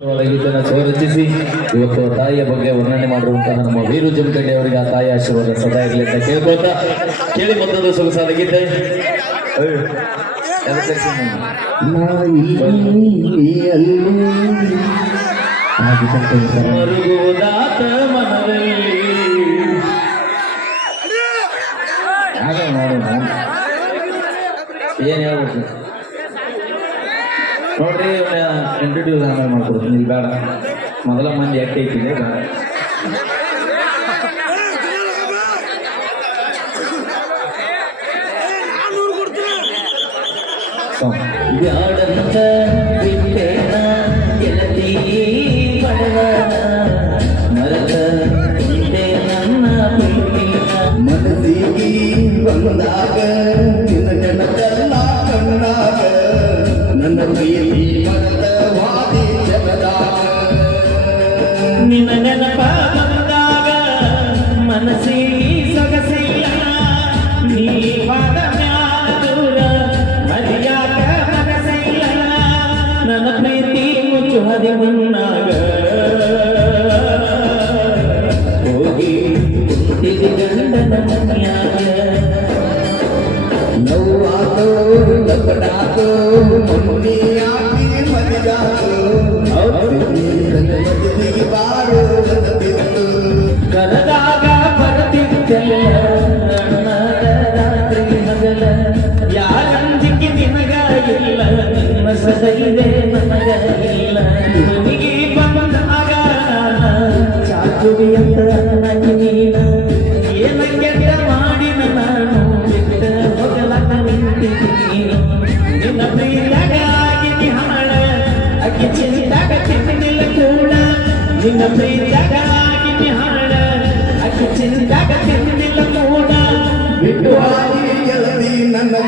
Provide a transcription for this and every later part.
ಇದನ್ನು ಸ್ವರಚಿಸಿ ಇವತ್ತು ತಾಯಿಯ ಬಗ್ಗೆ ವರ್ಣನೆ ಮಾಡಿರುವಂತಹ ನಮ್ಮ ವೀರು ಜಮಖಂಡಿ ಅವರಿಗೆ ಆ ತಾಯಿ ಆಶೀರ್ವಾದ ಸದಾ ಇರಲಿ ಅಂತ ಕೇಳ್ಕೊತಾ ಕೇಳಿ ಮತ್ತೊಂದು ಸೊಗಸಾದ ಗೀತೆ? ಮರುಗುವುದಾತ ಮನದಲ್ಲಿ ಇಂಟ್ರಡ್ಯೂಸ್ ಆಮೇಲೆ ಮಾಡ್ಕೊಡ್ತೀನಿ ಇಲ್ಲಿ ಬೇಡ ಮೊದಲ ಮಂದಿ ಯಾಕೆ ಐತಿದೆ ಬೇಡ ಬ್ಯಾಡಂತ ಬಿಟ್ಟೇನ ಗೆಳತಿ ಬಡವನ ಮರದ ಹಿಂದೆ ನನ್ನ ನಿನ್ನ ನೆನಪ ಬಂದಾಗ ಮನಸ್ಸಿಗೆ ಸೊಗಸಿಲ್ಲ ನೀ ವಾದ ಮ್ಯಾಲ ದೂರ ಮರ್ಯಾದ ಮನಸ್ಸಿಲ್ಲ ನನ್ನ ಪ್ರೀತಿ ಮುಚ್ಚು ಹದಿ ಮುನ್ನಾಗ ಹೋಗಿ ಕುಂತಿದೆ ಗಂಡನ ಮನ್ಯಾಗ ನೋವಾತೋ ಲಪಡಾತೋ ಮಮ್ಮಿಯಾಗಿ ಯಾರಂಜಿಕೆ ನಿನಗ ಇಲ್ಲ ನಿಮ್ಮ ಸದೈದೆ ನನಗ ಇಲ್ಲ ನಿನಗೆ ಬಂದಾಗ ಚಾಚುವಿಯಂತ ನನಗೆ ನೀನ. ಏನ ಕೆಟ್ಟ ಮಾಡಿನ ನಾನು? ಬಿಟ್ಟ ಹೋಗಲಕ್ಕ ನಿಂತಿದ್ದೀನಿ ನಿನ್ನ ಪ್ರಿಯಗ ಆಗಿನಿ ಹಾಳ ಕೂಡ. ನಿನ್ನ ಪ್ರೀತಿಯಾಗ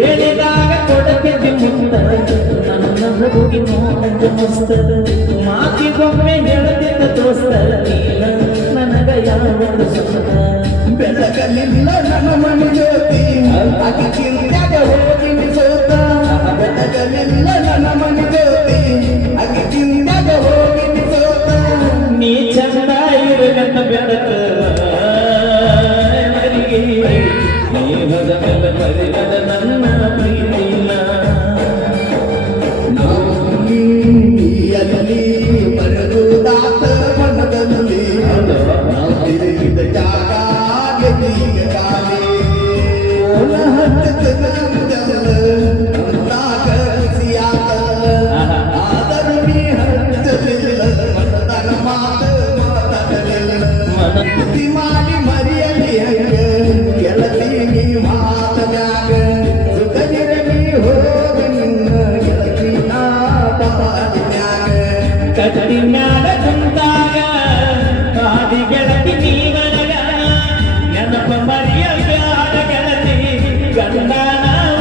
ಹೇಳಿದಾಗ ಕೊಡಕ್ಕೆ ಮುಂದ ನನ್ನ ಹೋಗಿ ನೋಡ ಮಸ್ತ ಮಾತಿಗೊಮ್ಮೆ ಹೇಳುತ್ತಿದ್ದ ದೋಸ್ತ ನೀನ ನನಗ ಯಾವ ಸುತ್ತ ಬೆಳಕಲಿಲ್ಲ ನನ್ನ ಮನೆ ಜ್ಯೋತಿ ಆಕೆ ಚಿಂತ್ಯಾಗ ಹೋಗಿ ಸೋತ ಬೆಳಕಲಿಲ್ಲ ನನ್ನ ಮನೆ ಜ್ಯೋತಿ పరివదన ಮ್ಯಾಲ ಕುಂತಾಗ ಆದಿ ಗೆಳತಿ ನೀವನಗ ನೆನಪ ಮರಿಯ ಬ್ಯಾಡ ಗೆಳತಿ ಗಂಡನ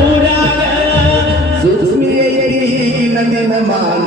ಊರಾಗ ಸುಸ್ಮಿಯೀಗಿನ ನಿನ್ನ ಮಾನ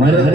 മരടുക